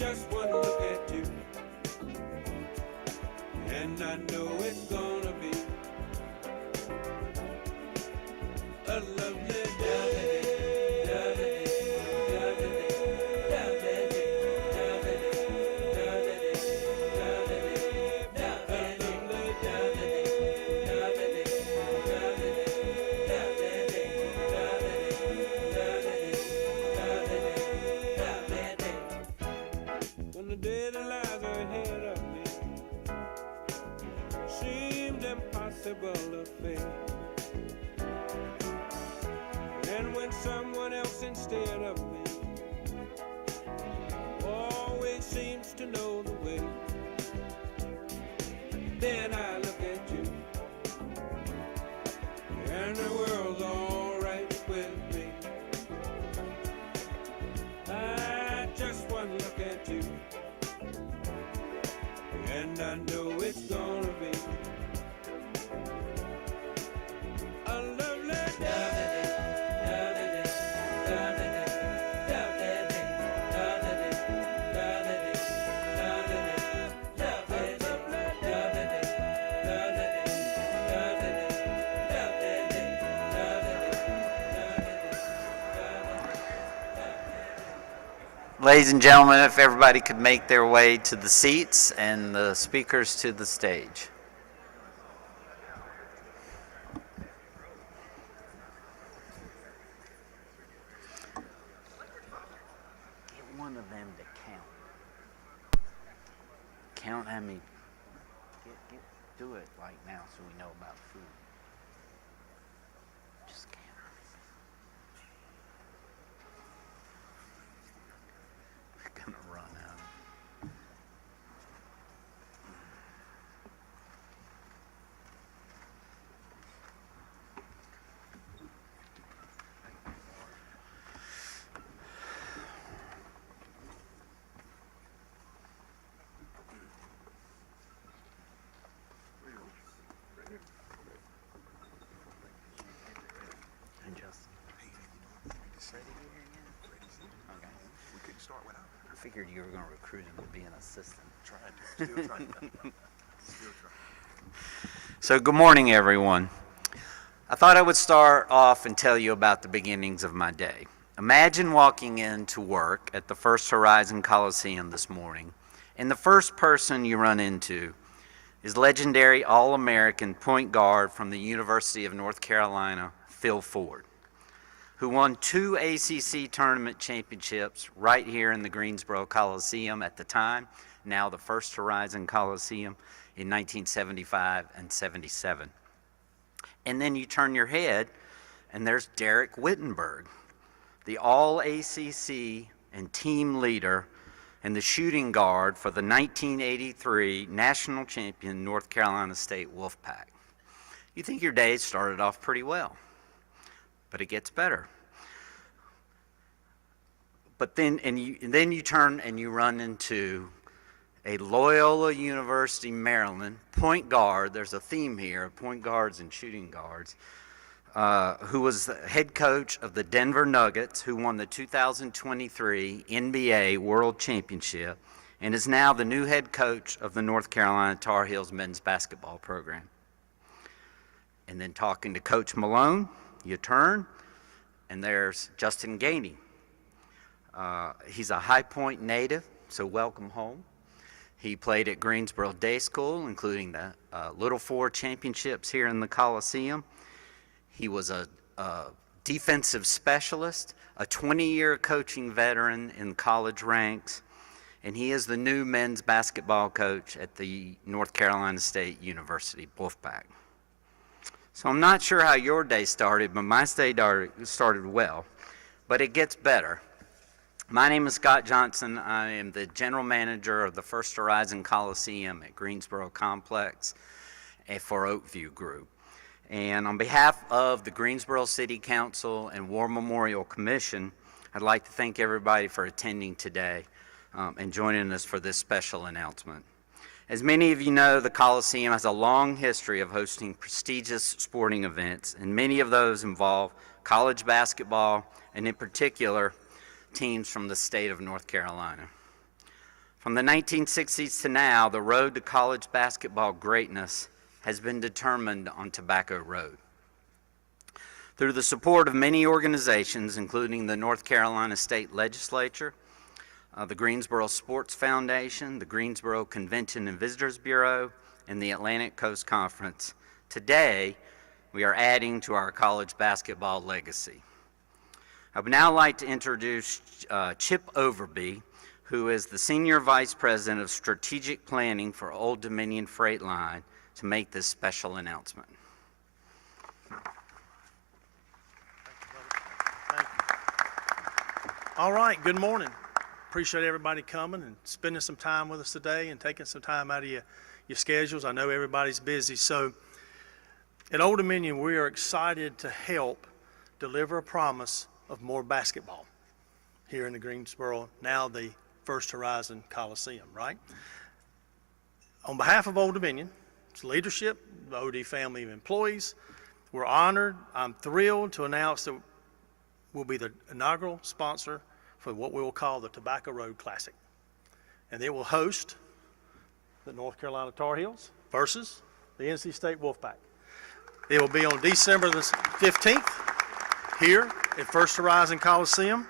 just one look at you, and I know it's gonna be a lovely day. When the day that lies ahead of me seemed impossible to face, and when someone else instead of me always seems to know the way, then I look at you and the world's alright with me. I just one look at you, and I know it's gonna be a lovely day. Ladies and gentlemen, if everybody could make their way to the seats and the speakers to the stage. Get one of them to count. Count how many. Do it like now so we know about food. Just count. Gonna run out. And Justin. I figured you were going to recruit him to be an assistant. Still trying. So good morning, everyone. I thought I would start off and tell you about the beginnings of my day. Imagine walking into work at the first Horizon Coliseum this morning, and the first person you run into is legendary All-American point guard from the University of North Carolina, Phil Ford, who won 2 ACC tournament championships right here in the Greensboro Coliseum at the time, now the first Horizon Coliseum, in 1975 and 77. And then you turn your head, and there's Derek Wittenberg, the All-ACC and team leader and the shooting guard for the 1983 national champion North Carolina State Wolfpack. You think your day started off pretty well, but it gets better. But then you turn and you run into a Loyola University, Maryland point guard. There's a theme here, point guards and shooting guards, who was the head coach of the Denver Nuggets, who won the 2023 NBA World Championship, and is now the new head coach of the North Carolina Tar Heels men's basketball program. And then talking to Coach Malone, you turn, and there's Justin Gainey. He's a High Point native, so welcome home. He played at Greensboro Day School, including the Little Four championships here in the Coliseum. He was a defensive specialist, a 20-year coaching veteran in college ranks, and he is the new men's basketball coach at the North Carolina State University Wolfpack. So I'm not sure how your day started, but my day started well, but it gets better. My name is Scott Johnson. I am the general manager of the First Horizon Coliseum at Greensboro Complex for Oakview Group. And on behalf of the Greensboro City Council and War Memorial Commission, I'd like to thank everybody for attending today and joining us for this special announcement. As many of you know, the Coliseum has a long history of hosting prestigious sporting events, and many of those involve college basketball, and in particular, teams from the state of North Carolina. From the 1960s to now, the road to college basketball greatness has been determined on Tobacco Road. Through the support of many organizations, including the North Carolina State Legislature, the Greensboro Sports Foundation, the Greensboro Convention and Visitors Bureau, and the Atlantic Coast Conference, today we are adding to our college basketball legacy. I would now like to introduce Chip Overby, who is the Senior Vice President of Strategic Planning for Old Dominion Freight Line, to make this special announcement. Thank you. All right, good morning. Appreciate everybody coming and spending some time with us today and taking some time out of your schedules. I know everybody's busy. So at Old Dominion, we are excited to help deliver a promise of more basketball here in the Greensboro, now the First Horizon Coliseum, right? On behalf of Old Dominion, its leadership, the OD family of employees, we're honored. I'm thrilled to announce that we'll be the inaugural sponsor for what we will call the Tobacco Road Classic. And it will host the North Carolina Tar Heels versus the NC State Wolfpack. It will be on December the 15th here at First Horizon Coliseum.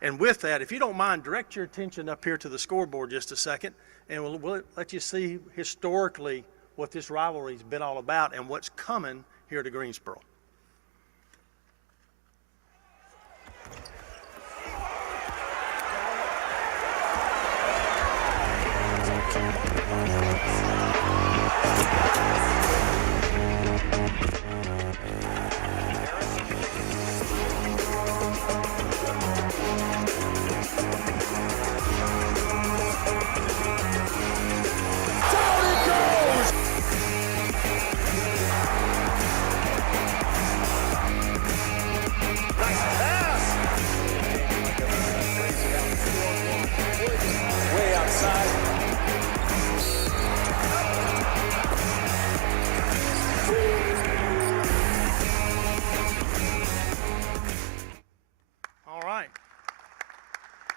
And with that, if you don't mind, direct your attention up here to the scoreboard just a second, and we'll let you see historically what this rivalry's been all about and what's coming here to Greensboro.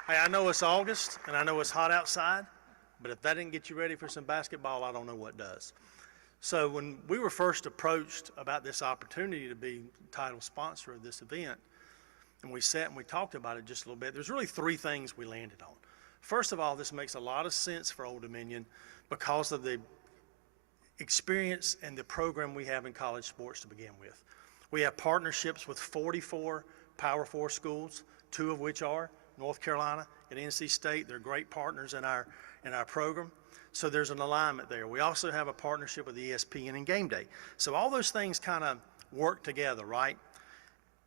Hey, I know it's August and I know it's hot outside, but if that didn't get you ready for some basketball, I don't know what does. So when we were first approached about this opportunity to be title sponsor of this event, and we sat and we talked about it just a little bit, there's really three things we landed on. First of all, this makes a lot of sense for Old Dominion because of the experience and the program we have in college sports to begin with. We have partnerships with 44 Power 4 schools, 2 of which are North Carolina and NC State. They're great partners in our program. So there's an alignment there. We also have a partnership with ESPN and Game Day. So all those things kind of work together, right?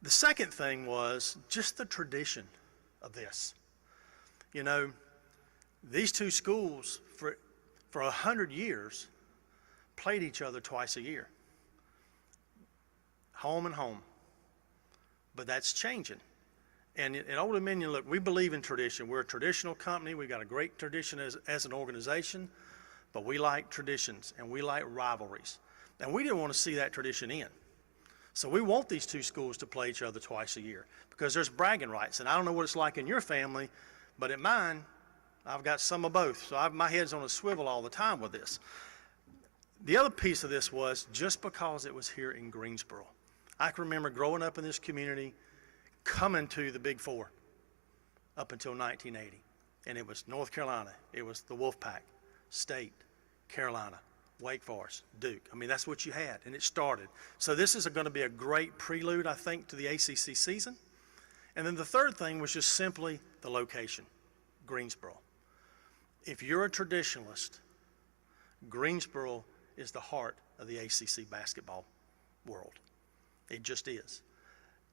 The second thing was just the tradition of this. You know, these two schools for 100 years played each other twice a year. Home and home. But that's changing. And at Old Dominion, look, we believe in tradition. We're a traditional company. We've got a great tradition as an organization, but we like traditions and we like rivalries. And we didn't want to see that tradition end. So we want these two schools to play each other twice a year because there's bragging rights. And I don't know what it's like in your family, but at mine, I've got some of both. So my head's on a swivel all the time with this. The other piece of this was just because it was here in Greensboro. I can remember growing up in this community, coming to the Big Four up until 1980. And it was North Carolina, it was the Wolfpack, State, Carolina, Wake Forest, Duke. I mean, that's what you had, and it started. So this is going to be a great prelude, I think, to the ACC season. And then the third thing was just simply the location, Greensboro. If you're a traditionalist, Greensboro is the heart of the ACC basketball world. It just is.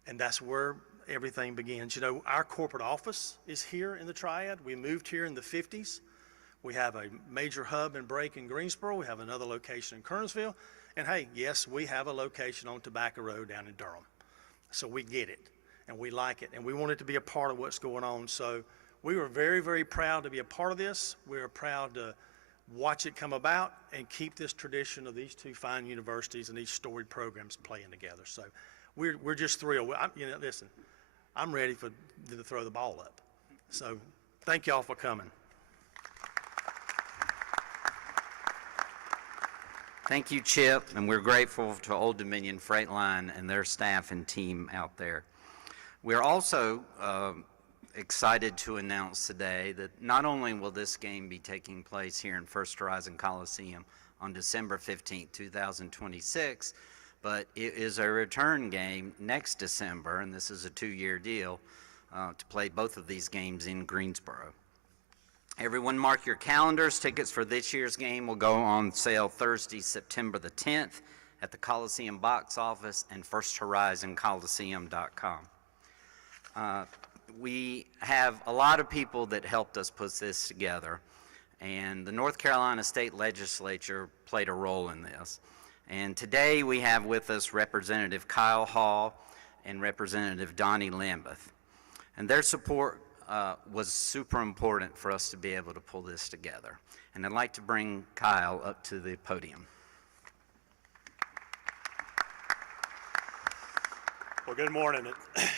And that's where everything begins. You know, our corporate office is here in the Triad. We moved here in the 50s. We have a major hub and break in Greensboro. We have another location in Kernersville. And hey, yes, we have a location on Tobacco Road down in Durham. So we get it, and we like it, and we want it to be a part of what's going on. So we were very, very proud to be a part of this. We are proud to watch it come about and keep this tradition of these two fine universities and these storied programs playing together. So we're just thrilled. Listen, I'm ready to throw the ball up. So thank y'all for coming. Thank you, Chip, and we're grateful to Old Dominion Freight Line and their staff and team out there. We're also excited to announce today that not only will this game be taking place here in First Horizon Coliseum on December 15th, 2026, but it is a return game next December, and this is a 2-year deal to play both of these games in Greensboro. Everyone mark your calendars. Tickets for this year's game will go on sale Thursday, September the 10th at the Coliseum box office and FirstHorizonColiseum.com. We have a lot of people that helped us put this together, and the North Carolina State Legislature played a role in this. And today we have with us Representative Kyle Hall and Representative Donnie Lambeth. And their support was super important for us to be able to pull this together. And I'd like to bring Kyle up to the podium. Well, good morning.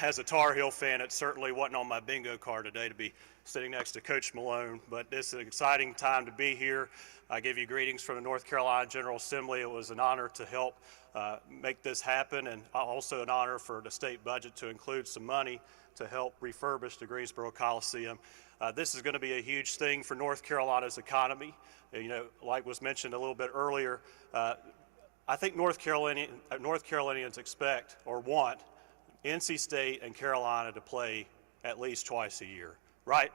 As a Tar Heel fan, it certainly wasn't on my bingo card today to be sitting next to Coach Malone, but it's an exciting time to be here. I give you greetings from the North Carolina General Assembly. It was an honor to help make this happen, and also an honor for the state budget to include some money to help refurbish the Greensboro Coliseum. This is going to be a huge thing for North Carolina's economy. You know, like was mentioned a little bit earlier, I think North Carolinians expect or want NC State and Carolina to play at least twice a year, right?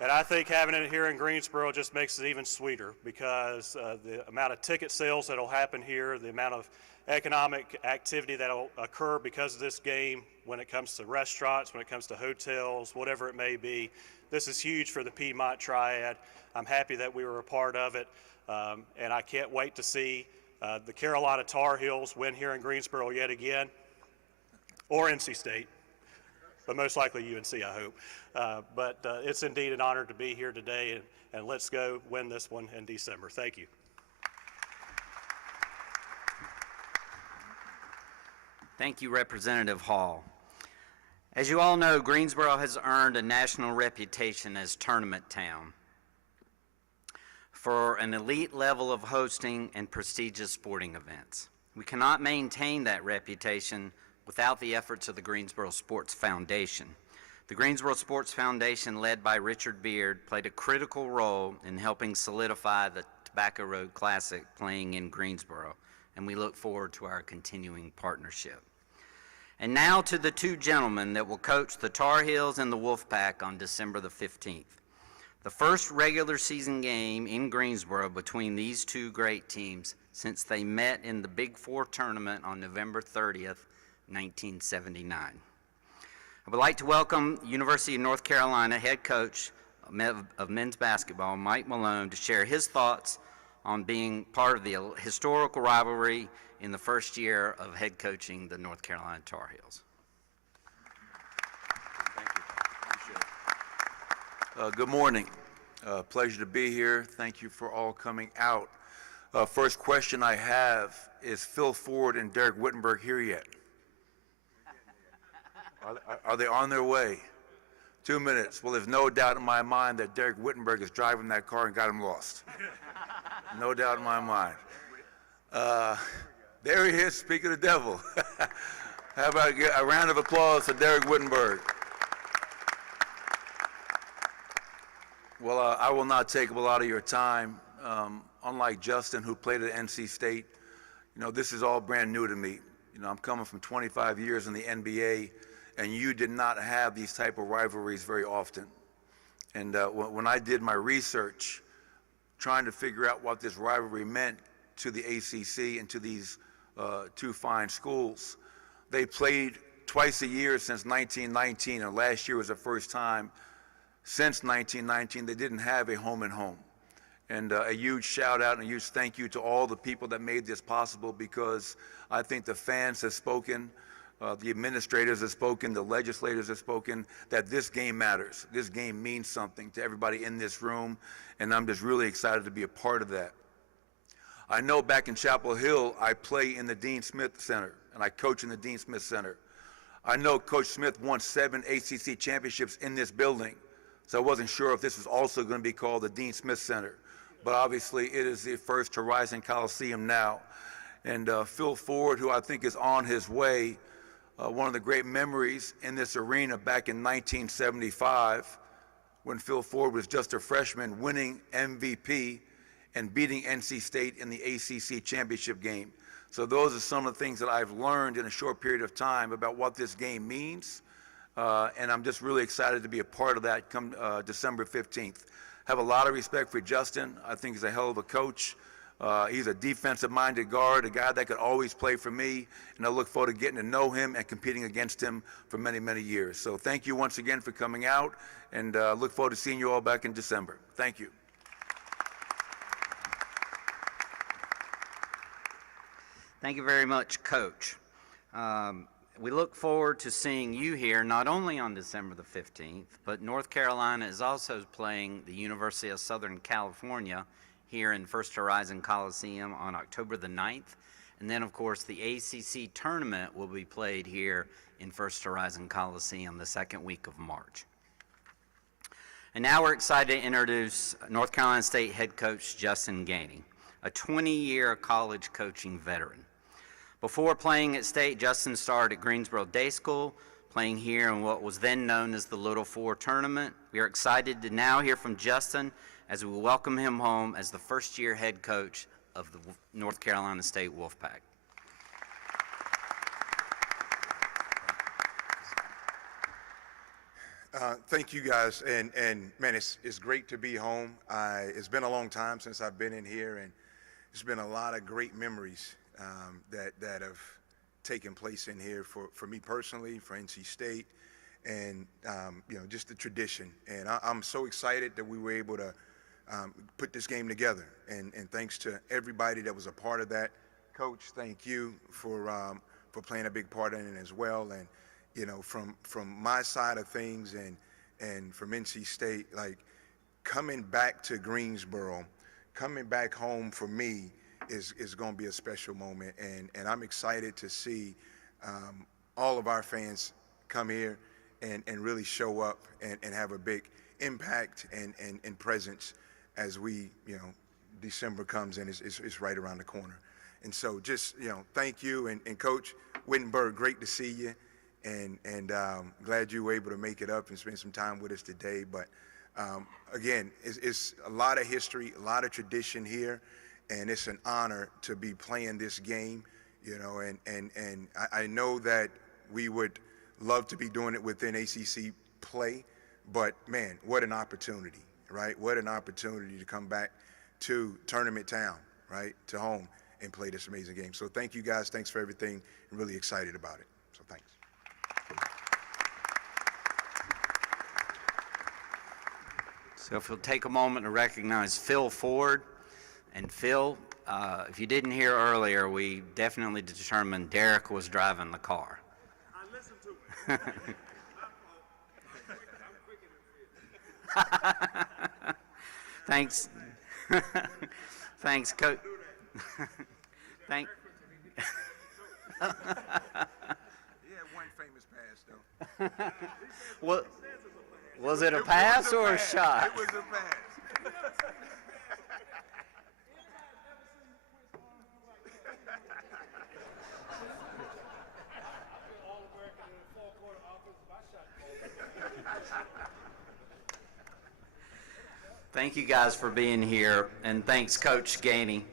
And I think having it here in Greensboro just makes it even sweeter, because the amount of ticket sales that will happen here, the amount of economic activity that will occur because of this game, when it comes to restaurants, when it comes to hotels, whatever it may be, this is huge for the Piedmont Triad. I'm happy that we were a part of it, and I can't wait to see the Carolina Tar Heels win here in Greensboro yet again, or NC State, but most likely UNC, I hope. But it's indeed an honor to be here today, and let's go win this one in December. Thank you. Thank you, Representative Hall. As you all know, Greensboro has earned a national reputation as Tournament Town for an elite level of hosting and prestigious sporting events. We cannot maintain that reputation without the efforts of the Greensboro Sports Foundation. The Greensboro Sports Foundation, led by Richard Beard, played a critical role in helping solidify the Tobacco Road Classic playing in Greensboro, and we look forward to our continuing partnership. And now to the two gentlemen that will coach the Tar Heels and the Wolfpack on December the 15th. The first regular season game in Greensboro between these two great teams since they met in the Big Four tournament on November 30th, 1979. I would like to welcome University of North Carolina head coach of men's basketball, Mike Malone, to share his thoughts on being part of the historical rivalry in the first year of head coaching the North Carolina Tar Heels. Thank you. Good morning. Pleasure to be here. Thank you for all coming out. First question I have is Phil Ford and Derek Wittenberg here yet? Are they on their way? 2 minutes. Well, there's no doubt in my mind that Derek Wittenberg is driving that car and got him lost. No doubt in my mind. There he is, speaking of the devil. How about a round of applause for Derek Wittenberg? Well, I will not take up a lot of your time. Unlike Justin, who played at NC State, you know, this is all brand new to me. You know, I'm coming from 25 years in the NBA, and you did not have these type of rivalries very often. And when I did my research, trying to figure out what this rivalry meant to the ACC and to these two fine schools, they played twice a year since 1919, and last year was the first time since 1919 they didn't have a home and home. And a huge shout out and a huge thank you to all the people that made this possible, because I think the fans have spoken, the administrators have spoken, the legislators have spoken, that this game matters. This game means something to everybody in this room, and I'm just really excited to be a part of that. I know back in Chapel Hill, I play in the Dean Smith Center, and I coach in the Dean Smith Center. I know Coach Smith won 7 ACC championships in this building, so I wasn't sure if this was also going to be called the Dean Smith Center. but obviously it is the first Horizon Coliseum now. And Phil Ford, who I think is on his way, one of the great memories in this arena back in 1975, when Phil Ford was just a freshman, winning MVP and beating NC State in the ACC championship game. So those are some of the things that I've learned in a short period of time about what this game means. And I'm just really excited to be a part of that come December 15th. Have a lot of respect for Justin. I think he's a hell of a coach. He's a defensive-minded guard, a guy that could always play for me, and I look forward to getting to know him and competing against him for many, many years. So thank you once again for coming out, and look forward to seeing you all back in December. Thank you. Thank you very much, Coach. We look forward to seeing you here not only on December the 15th, but North Carolina is also playing the University of Southern California here in First Horizon Coliseum on October the 9th. And then, of course, the ACC tournament will be played here in First Horizon Coliseum the second week of March. And now we're excited to introduce North Carolina State head coach Justin Gainey, a 20-year college coaching veteran. Before playing at State, Justin started at Greensboro Day School, playing here in what was then known as the Little Four Tournament. We are excited to now hear from Justin as we welcome him home as the first-year head coach of the North Carolina State Wolfpack. Thank you guys, and man, it's great to be home. It's been a long time since I've been in here, and it's been a lot of great memories that have taken place in here for me personally, for NC State, and you know, just the tradition. And I'm so excited that we were able to put this game together, and thanks to everybody that was a part of that. Coach, thank you for playing a big part in it as well. And you know, from my side of things and from NC State, like coming back to Greensboro, coming back home for me is going to be a special moment, and I'm excited to see all of our fans come here and really show up and have a big impact and presence as we, you know, December comes and it's right around the corner. And so just, you know, thank you, and Coach Wittenberg, great to see you, and glad you were able to make it up and spend some time with us today. But again, it's a lot of history, a lot of tradition here, and it's an honor to be playing this game, you know, and I know that we would love to be doing it within ACC play, but man, what an opportunity, right? What an opportunity to come back to tournament town, right, to home and play this amazing game. So thank you guys, thanks for everything, I'm really excited about it, so thanks. So if you'll take a moment to recognize Phil Ford. And Phil, if you didn't hear earlier, we definitely determined Derek was driving the car. I listened to it. Thanks. Thanks, Coach. Thank. He had one famous pass, though. What, was it a pass or a shot? It was a pass. Thank you guys for being here, and thanks, Coach Gainey.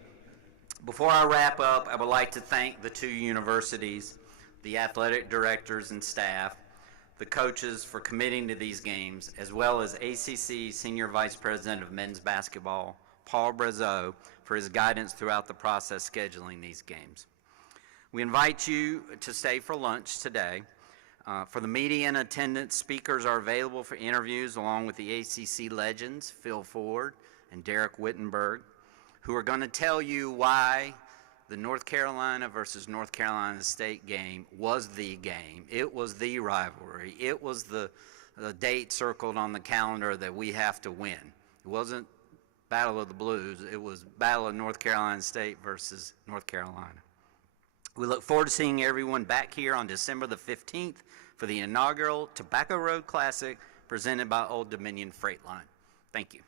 Before I wrap up, I would like to thank the two universities, the athletic directors and staff, the coaches for committing to these games, as well as ACC Senior Vice President of Men's Basketball, Paul Brazeau, for his guidance throughout the process scheduling these games. We invite you to stay for lunch today. For the media in attendance, speakers are available for interviews along with the ACC legends, Phil Ford and Derek Wittenberg, who are going to tell you why the North Carolina versus North Carolina State game was the game. It was the rivalry. It was the date circled on the calendar that we have to win. It wasn't Battle of the Blues. It was Battle of North Carolina State versus North Carolina. We look forward to seeing everyone back here on December the 15th for the inaugural Tobacco Road Classic presented by Old Dominion Freight Line. Thank you.